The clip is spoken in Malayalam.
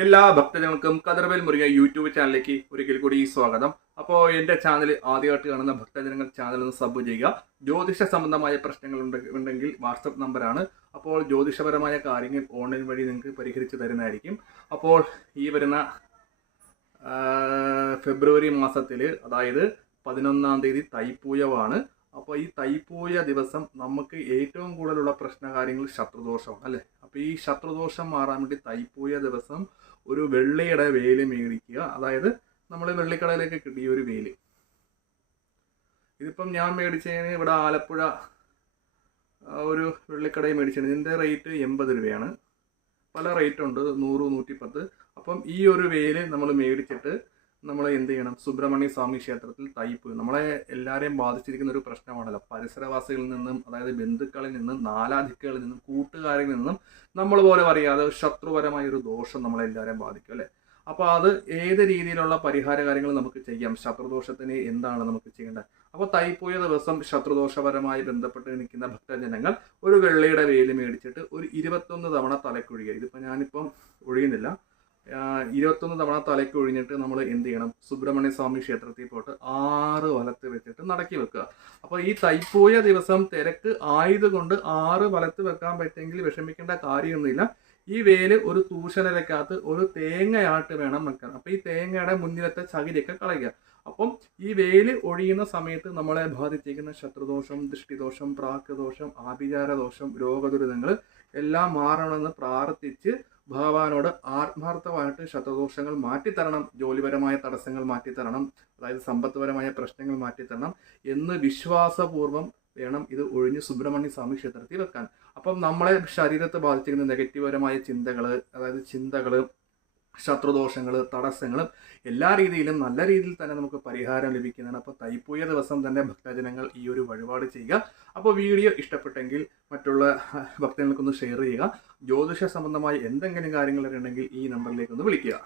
എല്ലാ ഭക്തജനങ്ങൾക്കും കതിർവേൽ മുരുക യൂട്യൂബ് ചാനലിലേക്ക് ഒരിക്കൽ കൂടി സ്വാഗതം. അപ്പോൾ എൻ്റെ ചാനൽ ആദ്യമായിട്ട് കാണുന്ന ഭക്തജനങ്ങൾ ചാനൽ ഒന്ന് സബ് ചെയ്യുക. ജ്യോതിഷ സംബന്ധമായ പ്രശ്നങ്ങൾ ഉണ്ടെങ്കിൽ വാട്സപ്പ് നമ്പറാണ്. അപ്പോൾ ജ്യോതിഷപരമായ കാര്യങ്ങൾ ഓൺലൈൻ വഴി നിങ്ങൾക്ക് പരിഹരിച്ച് തരുന്നതായിരിക്കും. അപ്പോൾ ഈ വരുന്ന ഫെബ്രുവരി മാസത്തിൽ, അതായത് 11-ാം തീയതി തൈപ്പൂയമാണ്. അപ്പോൾ ഈ തൈപ്പൂയ ദിവസം നമുക്ക് ഏറ്റവും കൂടുതലുള്ള പ്രശ്നകാര്യങ്ങൾ ശത്രുദോഷമാണ് അല്ലേ. അപ്പോൾ ഈ ശത്രുദോഷം മാറാൻ വേണ്ടി തൈപ്പൂയ ദിവസം ഒരു വെള്ളിയുടെ വേല് മേടിക്കുക. അതായത് നമ്മൾ വെള്ളിക്കടയിലേക്ക് കിട്ടിയ ഒരു വേല്. ഇതിപ്പം ഞാൻ മേടിച്ചതിന് ഇവിടെ ആലപ്പുഴ ഒരു വെള്ളിക്കടയിൽ മേടിച്ചത്. ഇതിൻ്റെ റേറ്റ് 80 രൂപയാണ്. പല റേറ്റ് ഉണ്ട്, 100, 110. അപ്പം ഈ ഒരു വേല് നമ്മൾ മേടിച്ചിട്ട് നമ്മൾ എന്ത് ചെയ്യണം? സുബ്രഹ്മണ്യ സ്വാമി ക്ഷേത്രത്തിൽ തൈപ്പൂയം. നമ്മളെ എല്ലാവരെയും ബാധിച്ചിരിക്കുന്ന ഒരു പ്രശ്നമാണല്ലോ. പരിസരവാസികളിൽ നിന്നും, അതായത് ബന്ധുക്കളിൽ നിന്നും, നാലാധിക്കളിൽ നിന്നും, കൂട്ടുകാരിൽ നിന്നും നമ്മൾ പോലും അറിയാതെ ശത്രുപരമായ ഒരു ദോഷം നമ്മളെല്ലാവരെയും ബാധിക്കും അല്ലേ. അപ്പോൾ അത് ഏത് രീതിയിലുള്ള പരിഹാര കാര്യങ്ങൾ നമുക്ക് ചെയ്യാം? ശത്രുദോഷത്തിന് എന്താണ് നമുക്ക് ചെയ്യേണ്ടത്? അപ്പോൾ തൈപ്പൂയ ദിവസം ശത്രുദോഷപരമായി ബന്ധപ്പെട്ട് നിൽക്കുന്ന ഭക്തജനങ്ങൾ ഒരു വെള്ളിയുടെ വേല് മേടിച്ചിട്ട് ഒരു 21 തവണ തലക്കൊഴിയുക. ഇതിപ്പോൾ ഞാനിപ്പം ഒഴിയുന്നില്ല. 21 തവണ തലയ്ക്ക് ഒഴിഞ്ഞിട്ട് നമ്മൾ എന്ത് ചെയ്യണം? സുബ്രഹ്മണ്യ സ്വാമി ക്ഷേത്രത്തിൽ പോയിട്ട് 6 വലത്ത് വെച്ചിട്ട് നടക്കി വെക്കുക. അപ്പോൾ ഈ തൈപ്പൂയ ദിവസം തിരക്ക് ആയതുകൊണ്ട് 6 വലത്ത് വെക്കാൻ പറ്റുമെങ്കിൽ വിഷമിക്കേണ്ട കാര്യമൊന്നുമില്ല. ഈ വേല് ഒരു തൂഷനിലക്കകത്ത് ഒരു തേങ്ങയായിട്ട് വേണം വെക്കാൻ. അപ്പോൾ ഈ തേങ്ങയുടെ മുന്നിലത്തെ ചകിരിയൊക്കെ കളയുക. അപ്പം ഈ വേല് ഒഴിയുന്ന സമയത്ത് നമ്മളെ ബാധിച്ചിരിക്കുന്ന ശത്രുദോഷം, ദൃഷ്ടിദോഷം, പ്രാകൃദോഷം, ആഭിചാരദോഷം, രോഗദുരിതങ്ങൾ എല്ലാം മാറണമെന്ന് പ്രാർത്ഥിച്ച് ഭഗവാനോട് ആത്മാർത്ഥമായിട്ട് ശത്രുദോഷങ്ങൾ മാറ്റിത്തരണം, ജോലിപരമായ തടസ്സങ്ങൾ മാറ്റിത്തരണം, അതായത് സമ്പത്തുപരമായ പ്രശ്നങ്ങൾ മാറ്റിത്തരണം എന്ന് വിശ്വാസപൂർവ്വം വേണം ഇത് ഒഴിഞ്ഞ് സുബ്രഹ്മണ്യ സ്വാമി ക്ഷേത്രത്തിൽ വെക്കാൻ. അപ്പം നമ്മളെ ശരീരത്തെ ബാധിച്ചിരിക്കുന്ന നെഗറ്റീവപരമായ ചിന്തകൾ, അതായത് ചിന്തകൾ, ശത്രുദോഷങ്ങൾ, തടസ്സങ്ങളും എല്ലാ രീതിയിലും നല്ല രീതിയിൽ തന്നെ നമുക്ക് പരിഹാരം ലഭിക്കുന്നതാണ്. അപ്പോൾ തൈപ്പൂയ ദിവസം തന്നെ ഭക്തജനങ്ങൾ ഈ ഒരു വഴിപാട് ചെയ്യുക. അപ്പോൾ വീഡിയോ ഇഷ്ടപ്പെട്ടെങ്കിൽ മറ്റുള്ള ഭക്തജനങ്ങൾക്കൊന്ന് ഷെയർ ചെയ്യുക. ജ്യോതിഷ സംബന്ധമായി എന്തെങ്കിലും കാര്യങ്ങൾ ഉണ്ടെങ്കിൽ ഈ നമ്പറിലേക്കൊന്ന് വിളിക്കുക.